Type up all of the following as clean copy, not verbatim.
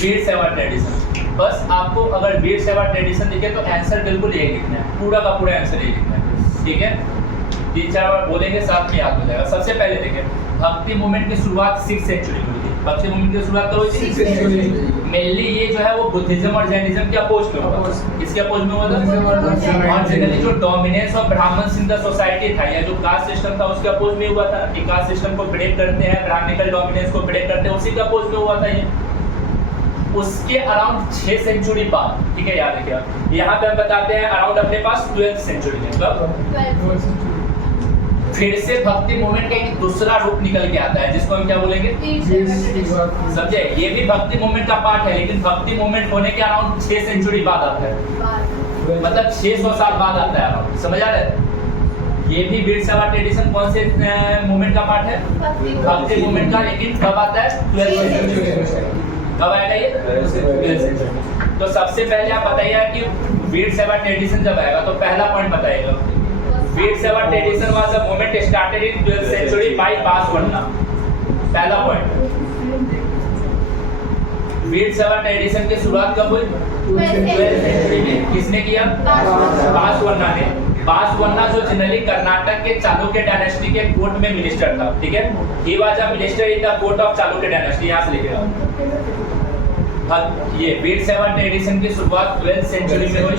वीर सेवा ट्रेडिशन। बस आपको अगर वीर सेवा ट्रेडिशन दिखे तो आंसर बिल्कुल यही लिखना है, पूरा का पूरा आंसर यही लिखना है, ठीक है। 3-4 बार बोलेंगे साथ में याद हो जाएगा। सबसे पहले देखें, भक्ति मूवमेंट की शुरुआत 6th सेंचुरी में हुई थी। भक्ति मूवमेंट की शुरुआत कब हुई थी? मेनली ये जो है वो बुद्धिज्म और जैनिज्म के अपोज में हुआ। किसके अपोज में हुआ था? और जनरली जो dominance of Brahmins in the society था या जो कास्ट सिस्टम था उसके अपोज में हुआ था कि कास्ट सिस्टम को ब्रेक करते हैं, ब्राह्मणिकल डोमिनेंस को ब्रेक करते हैं, उसी के अपोज में हुआ था ये। उसके अराउंड 6 सेंचुरी बाद, ठीक है, याद रखिएगा। यहाँ पे हम बताते हैं अराउंड अपने पास 12th सेंचुरी में, कब फिर से भक्ति मूवमेंट का एक दूसरा रूप निकल के आता है जिसको हम क्या बोलेंगे? समझे? ये भी भक्ति मूवमेंट का पार्ट है, लेकिन भक्ति मूवमेंट होने के अराउंड 6 सेंचुरी बाद आता है, मतलब 600 साल बाद आता है अराउंड। समझ आ रहा है? ये भी वीर सेवा ट्रेडिशन कौन से मूवमेंट का पार्ट है? भक्ति मूवमेंट का, लेकिन कब आता है? 12th century. कब आएगा ये? 12th century. तो सबसे पहले आप बताइए कि वीर सेवा ट्रेडिशन जब आएगा तो पहला पॉइंट बताइएगा। Veerashaiva tradition was a movement started in 12th century by Basavanna. पहला पॉइंट, वीर सेवा ट्रेडिशन की शुरुआत कब हुई? 12th सेंचुरी में। किसने किया? बासवन्ना ने। बासवन्ना जो जनरली कर्नाटक के चालुक्य डायनेस्टी के कोर्ट में मिनिस्टर था, ठीक है। He was a minister in the court of Chalukya dynasty. यहाँ से लिखेगा ये वीर सेवा ट्रेडिशन की शुरुआत 12th सेंचुरी में हुई।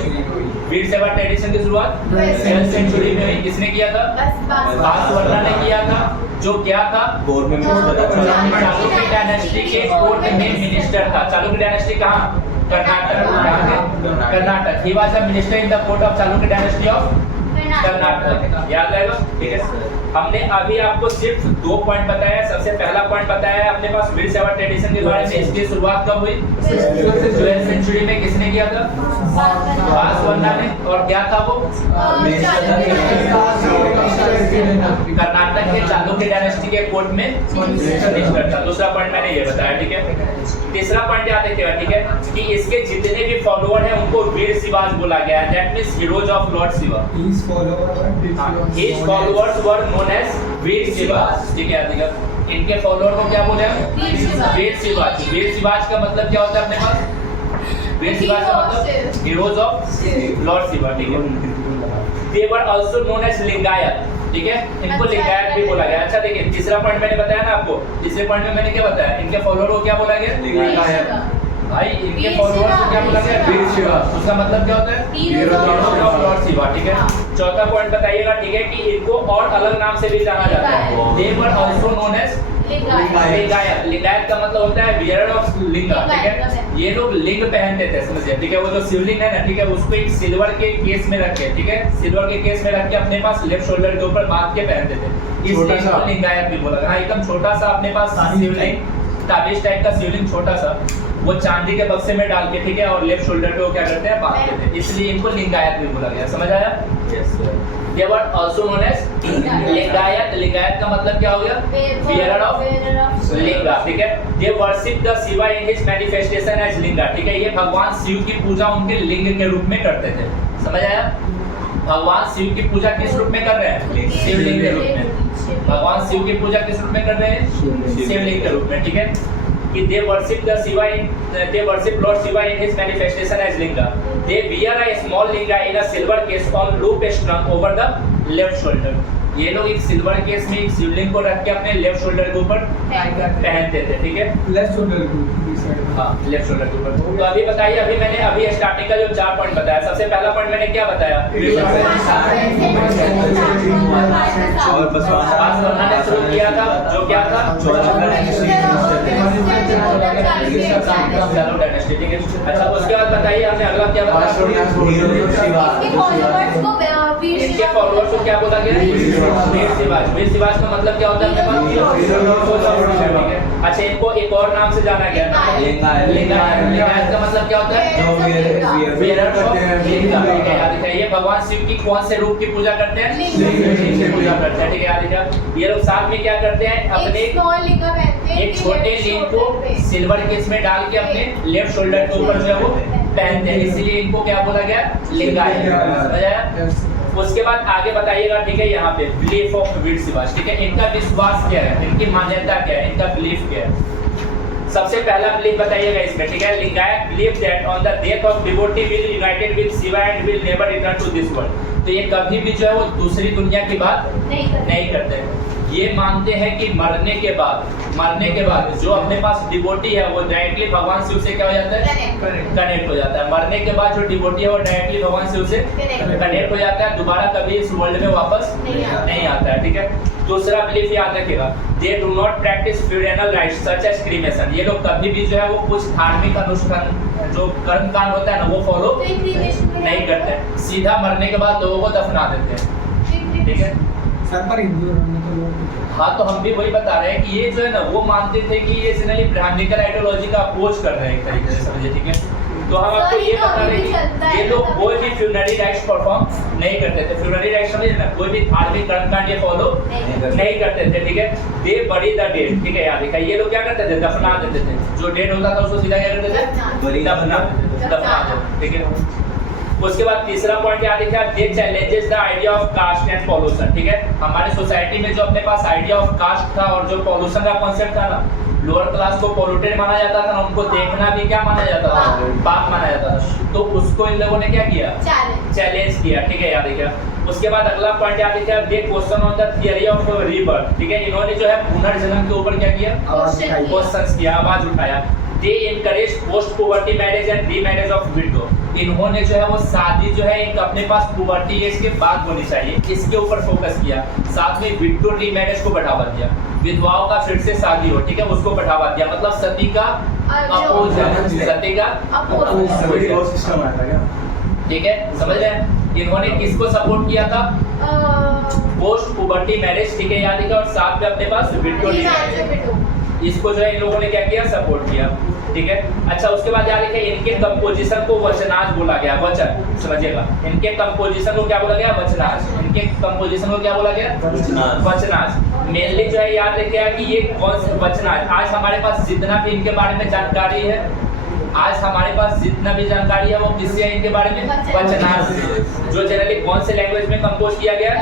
वीर सेवा ट्रेडिशन की शुरुआत 12th सेंचुरी में हुई। किसने किया था? बासवन्ना ने किया था। जो क्या था? चालुक्य डायनेस्टी के कोर्ट में मिनिस्टर था। चालुक्य डायनेस्टी कहाँ? Karnataka. Karnataka. He was a minister in the court of Chalukya dynasty of Karnataka. याद रहेगा, ठीक है। हमने अभी आपको सिर्फ 2 पॉइंट बताया। सबसे पहला पॉइंट बताया है अपने पास वीर सेवा ट्रेडिशन के बारे में। इसकी शुरुआत कब हुई? 12th सेंचुरी में। किसने किया था? बासवन्ना ने। और क्या था वो? कर्नाटक के चालुक्य डायनेस्टी के कोर्ट में मिनिस्टर था। दूसरा पॉइंट मैंने ये बताया, ठीक है। तीसरा पॉइंट याद रखिएगा, ठीक है, कि इसके जितने भी फॉलोअर हैं उनको वीर शिवाज बोला गया है। That means heroes of Lord Shiva. His followers were known as वीर शिवाज, ठीक है। इनके फॉलोअर को क्या बोले हम? वीर शिवाज। वीर शिवाज का मतलब क्या होता है अपने पास? वीर शिवाज का मतलब हीरोज ऑफ लॉर्ड शिवा, ठीक है। They were also known as Lingayat, ठीक है। इनको लिंगायत भी बोला गया। अच्छा देखिए, तीसरा पॉइंट मैंने बताया ना आपको। तीसरे पॉइंट में मैंने क्या बताया? इनके फॉलोअर को क्या बोला गया? लिंगायत। भाई इनके फॉलोअर्स को क्या बोला गया? वीर शिवा। उसका मतलब क्या होता है? हीरोज ऑफ लॉर्ड शिवा, ठीक है। चौथा पॉइंट बताइएगा, ठीक है, कि इनको और अलग नाम से भी जाना जाता है। They were also known as Lingayat. Lingayat का मतलब होता है वियरर ऑफ लिंगा, ठीक है। ये लोग लिंग पहनते थे, समझिए, ठीक है। वो जो शिवलिंग है ना, ठीक है, उसको एक सिल्वर के केस में रख के, ठीक है, सिल्वर के केस में रख के अपने पास लेफ्ट शोल्डर के ऊपर बांध के पहनते थे। इसलिए इसको लिंगायत भी बोला गया। हाँ, एकदम छोटा सा अपने पास शिवलिंग, ताबीज टाइप का शिवलिंग, छोटा सा, वो चांदी के बक्से में डाल के, ठीक है, और लेफ्ट शोल्डर पे वो क्या करते हैं? बांधते थे। इसलिए इनको लिंगायत भी बोला गया। समझ आया? Yes. They were also known as Lingayat. Lingayat का मतलब क्या हो गया? Bearer of लिंगा, ठीक है। They worship the Shiva in his manifestation as लिंगा, ठीक है। ये भगवान शिव की पूजा उनके लिंग के रूप में करते थे। समझ आया? भगवान शिव की पूजा किस रूप में कर रहे हैं? शिवलिंग के रूप में। भगवान शिव की पूजा किस रूप में कर रहे हैं? शिवलिंग के रूप में, ठीक है। कि they worship the Shiva in they worship Lord Shiva in his manifestation as linga. They wear a small linga in a silver case on loop strung over the left shoulder. ये लोग एक सिल्वर केस में एक शिवलिंग को रख के अपने left shoulder के ऊपर पहनते थे, ठीक है। लेफ्ट शोल्डर के ऊपर, हाँ, लेफ्ट शोल्डर के ऊपर। तो अभी बताइए, अभी मैंने अभी स्टार्टिंग का जो 4 पॉइंट बताया, सबसे पहला पॉइंट मैंने क्या बताया? और बासवन्ना ने शुरू किया था, जो क्या था? चालुक्य डायनेस्टी, ठीक है। अच्छा, उसके बाद बताइए हमने अगला क्या बताया? इनके फॉलोअर्स को क्या बोला गया? वीर शिवाज। वीर शिवाज का मतलब क्या होता है? अच्छा, इनको एक और नाम से जाना गया, लिंगायत। लिंगायत का मतलब क्या होता है? वियरर ऑफ लिंगा, ठीक है। याद रखिए, ये भगवान शिव की कौन से रूप की पूजा करते हैं? लिंग की पूजा करते हैं, ठीक है। याद रखिए, ये लोग साथ में क्या करते हैं? अपने एक छोटे लिंग को सिल्वर केस में डाल के अपने लेफ्ट शोल्डर के ऊपर जो है वो पहनते हैं। इसीलिए इनको क्या बोला गया? लिंगायत। समझ आया? उसके बाद आगे बताइएगा, ठीक है। यहाँ पे बिलीफ ऑफ वीर शिवाज, ठीक है। इनका विश्वास क्या है? इनकी मान्यता क्या है? इनका बिलीफ क्या है? सबसे पहला बिलीफ बताइएगा इसमें, ठीक है। Lingayat believe that on the death of devotee will united with Shiva and will never return to this world. तो ये कभी भी जो है वो दूसरी दुनिया की बात नहीं करते। ये मानते हैं कि मरने के बाद जो अपने पास डिवोटी है वो डायरेक्टली भगवान शिव से क्या हो जाता है, कनेक्ट हो जाता है। मरने के बाद जो डिवोटी है वो डायरेक्टली भगवान शिव से कनेक्ट हो जाता है, दोबारा कभी इस वर्ल्ड में वापस नहीं आता है, ठीक है। दूसरा बिलीफ याद रखिएगा, they do not practice funeral rites such as cremation. ये लोग कभी भी जो है वो कुछ धार्मिक अनुष्ठान जो कर्मकांड होता है ना वो फॉलो नहीं करते हैं, सीधा मरने के बाद लोगों को दफना देते हैं, ठीक है। सर पर हिंदू हाँ, तो हम भी वही बता रहे हैं कि ये जो है ना वो मानते थे कि ये जनरली ब्राह्मणिकल आइडियोलॉजी का अपोज कर रहे हैं एक तरीके से, समझिए, ठीक है। तो हम आपको ये बता रहे हैं कि ये लोग कोई भी फ्यूनरी राइट्स परफॉर्म नहीं करते थे। फ्यूनरी राइट्स समझिए ना, कोई भी धार्मिक कर्मकांड ये फॉलो नहीं करते थे, ठीक है। दे बरी द डेड, ठीक है, याद रखिए। ये लोग क्या करते थे, दफना देते थे। जो डेड होता था उसको सीधा क्या करते थे, दफना देते, ठीक है। उसके बाद तीसरा पॉइंट याद रखिए, they challenges the idea of caste and pollution, ठीक है। हमारे सोसाइटी में जो अपने पास आइडिया ऑफ कास्ट था और जो पॉल्यूशन का कॉन्सेप्ट था ना, लोअर क्लास को पॉल्यूटेड माना जाता था ना, उनको देखना भी क्या माना जाता था, पाप माना जाता था। तो उसको इन लोगों ने क्या किया, चैलेंज किया, ठीक है, याद रखिए। उसके बाद अगला पॉइंट याद रखिए, they question on the theory of rebirth, ठीक है। इन्होंने जो है पुनर्जन्म के ऊपर क्या किया, क्वेश्चंस किया, आवाज उठाया। They encourage post puberty marriage and remarriage of widow. इन्होंने जो है वो शादी जो है एक अपने पास पुबर्टी एज के बाद होनी चाहिए, इसके ऊपर फोकस किया। साथ में विडो रीमैरिज को बढ़ावा दिया, विधवाओं का फिर से शादी हो, ठीक है, उसको बढ़ावा दिया। मतलब सती का अपोज, सती का सिस्टम आया था क्या, ठीक है, समझ रहे हैं। इन्होंने किसको सपोर्ट किया था, पोस्ट पुबर्टी मैरिज, ठीक है, याद रखिए। और साथ में अपने पास विडो रीमैरिज, इसको जो है इन लोगों ने क्या किया, सपोर्ट किया, ठीक है। अच्छा, उसके बाद याद रखिए, इनके कंपोजिशन को वचनाज बोला गया, वचन, समझिएगा। इनके कंपोजिशन को क्या बोला गया, वचनाज। इनके कंपोजिशन को क्या बोला गया, वचनाज। मेनली जो है याद रखिएगा कि ये कौन से वचनाज, आज हमारे पास जितना भी इनके बारे में जानकारी है, आज हमारे पास जितना भी जानकारी है वो किससे है, इनके बारे में, वचनाज से। जो जनरली कौन से लैंग्वेज में कंपोज किया गया,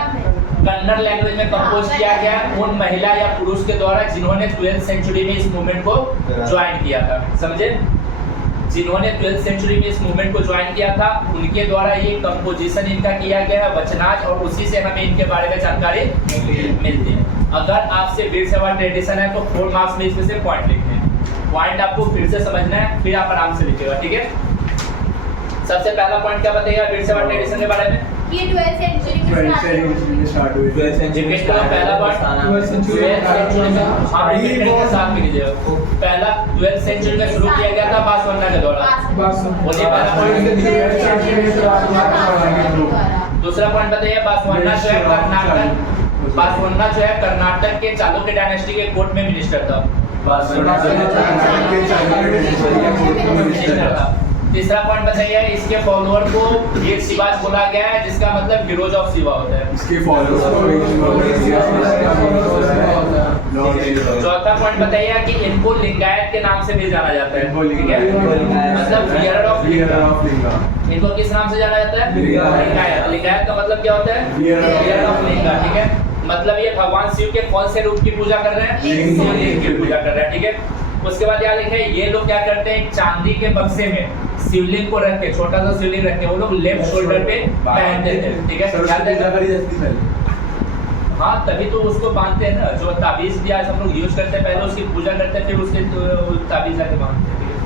कन्नड़ लैंग्वेज में कंपोज किया गया, उन महिला या पुरुष के द्वारा जिन्होंने 12th सेंचुरी में इस मूवमेंट को ज्वाइन किया था, समझे। जिन्होंने 12th सेंचुरी में इस मूवमेंट को ज्वाइन किया था उनके द्वारा ये कंपोजिशन इनका किया गया है, वचनाज, और उसी से हमें इनके बारे में जानकारी मिलती है। अगर आपसे वीर सेवा ट्रेडिशन है तो 4 मार्क्स में इसमें से पॉइंट लिखने हैं। पॉइंट आपको फिर से समझना है, फिर आप आराम से लिखिएगा, ठीक है। सबसे पहला पॉइंट क्या बताइएगा वीर सेवा ट्रेडिशन के बारे में, ये 12th सेंचुरी में स्टार्ट हुई। 12th सेंचुरी का पहला पॉइंट, 12th सेंचुरी में हाँ के साथ भी लीजिएगा। पहला 12th सेंचुरी में शुरू किया गया था बासवन्ना के दौरान, बोलिए पहला पॉइंट। दूसरा पॉइंट बताइए, बासवन्ना जो है कर्नाटक, बासवन्ना जो है कर्नाटक के चालुक्य डायनेस्टी के कोर्ट में मिनिस्टर था। तीसरा पॉइंट बताइए, इसके फॉलोअर को वीर शिवाज बोला गया है, जिसका मतलब हीरोज ऑफ शिवा होता है। इसके फॉलोअर्स चौथा पॉइंट बताइए कि इनको लिंगायत के नाम से भी जाना जाता है, ठीक है, मतलब वियर ऑफ लिंगा। इनको किस नाम से जाना जाता है, लिंगायत। लिंगायत का मतलब क्या होता है, वियर ऑफ लिंगा, ठीक है। मतलब ये भगवान शिव के कौन से रूप की पूजा कर रहे हैं, शिवलिंग की पूजा कर रहे हैं, ठीक है। उसके बाद याद रखिए, ये लोग क्या करते हैं, चांदी के बक्से में शिवलिंग को रख के, छोटा सा शिवलिंग रख के वो लोग लेफ्ट शोल्डर पे पहनते थे, ठीक है। हाँ, तभी तो उसको बांधते हैं ना, जो ताबीज भी आज हम लोग यूज करते हैं, पहले उसकी पूजा करते हैं, फिर उसके ताबीज जाके बांधते हैं, ठीक है।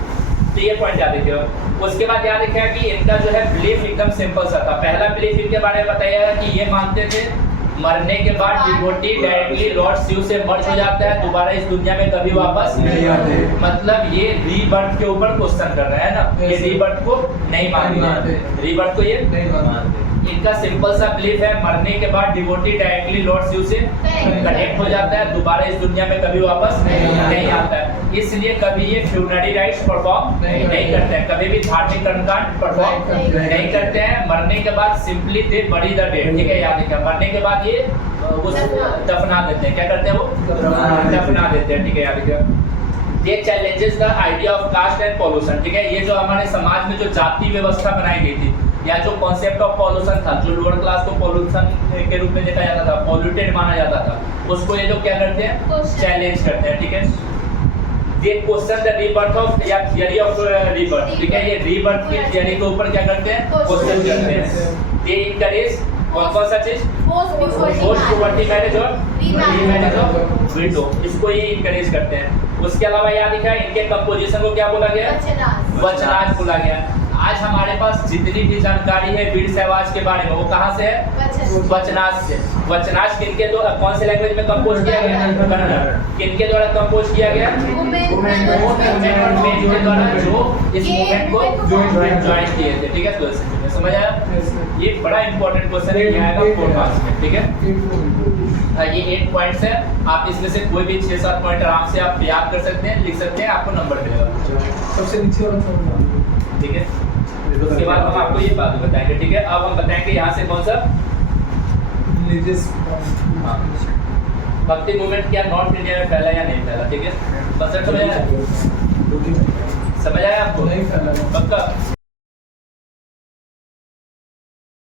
तो ये पॉइंट याद रखिएगा। उसके बाद याद रखिएगा कि इनका जो है बिलीफ एकदम सिंपल सा था। पहला बिलीफ इनके बारे में बताइएगा कि ये मानते थे मरने के बाद डिवोटी डायरेक्टली लॉर्ड शिव से मर्ज हो जाता है, दोबारा इस दुनिया में कभी वापस नहीं आते। मतलब ये रीबर्थ के ऊपर क्वेश्चन कर रहे हैं ना, ये रीबर्थ को नहीं मानते, रीबर्थ को ये नहीं मानते। इनका सिंपल सा बिलीफ है, मरने के बाद डिवोटी डायरेक्टली लॉर्ड शिव से कनेक्ट हो जाता है, दोबारा इस दुनिया में कभी वापस नहीं आता है। इसलिए कभी ये फ्यूनरी राइट्स परफॉर्म नहीं करते हैं, कभी भी धार्मिक कर्मकांड परफॉर्म नहीं करते हैं। मरने के बाद सिंपली दे बरी द डेड, ठीक है, याद रखिए। मरने के बाद ये उस दफना देते हैं, क्या करते हैं वो, दफना देते हैं, ठीक है, याद रखिए। ये challenges the idea of caste and pollution, ठीक है। ये जो हमारे समाज में जो जाति व्यवस्था बनाई गई थी, या जो कॉन्सेप्ट ऑफ पॉल्यूशन था, जो लोअर क्लास को पॉल्यूशन के रूप में देखा जाता था, पॉल्यूटेड माना जाता था, उसको ये लोग क्या करते हैं, चैलेंज करते हैं, ठीक है। दे क्वेश्चन द रीबर्थ ऑफ या थियरी ऑफ रीबर्थ, ठीक है, ये रीबर्थ की थियरी के ऊपर क्या करते हैं, क्वेश्चन करते हैं। दे इनकरेज कौन कौन सा चीज, पोस्ट पुबर्टी मैरिज और रीमैरिज ऑफ विडो, इसको ही इनकरेज करते हैं। उसके अलावा याद लिखा है इनके कंपोजिशन को क्या बोला गया, वचनाज बोला गया। आज हमारे पास जितनी भी जानकारी है वीर सहवाज के बारे में वो कहाँ से है, वचनाज से। वचनाज किनके द्वारा, कौन से लैंग्वेज में कंपोज किया गया, कन्नड़। किनके द्वारा कंपोज किया गया, वुमेन और मेन के द्वारा, जो इस मूवमेंट को ज्वाइन किए थे, ठीक है। तो समझ आया, ये बड़ा इंपॉर्टेंट क्वेश्चन है, ये आएगा 4 मार्क्स में, ठीक है। ये 8 पॉइंट्स है, आप इसमें से कोई भी 6-7 पॉइंट आराम से आप याद कर सकते हैं, लिख सकते हैं, आपको नंबर मिलेगा। सबसे नीचे वाला ठीक है, उसके बाद हम आपको ये बात बताएंगे, ठीक है। अब हम बताएंगे यहाँ से कौन सा, हाँ, भक्ति मूवमेंट क्या नॉर्थ इंडिया में फैला या नहीं फैला, ठीक है। बस समझ आया, समझ आया आपको, नहीं फैला पक्का।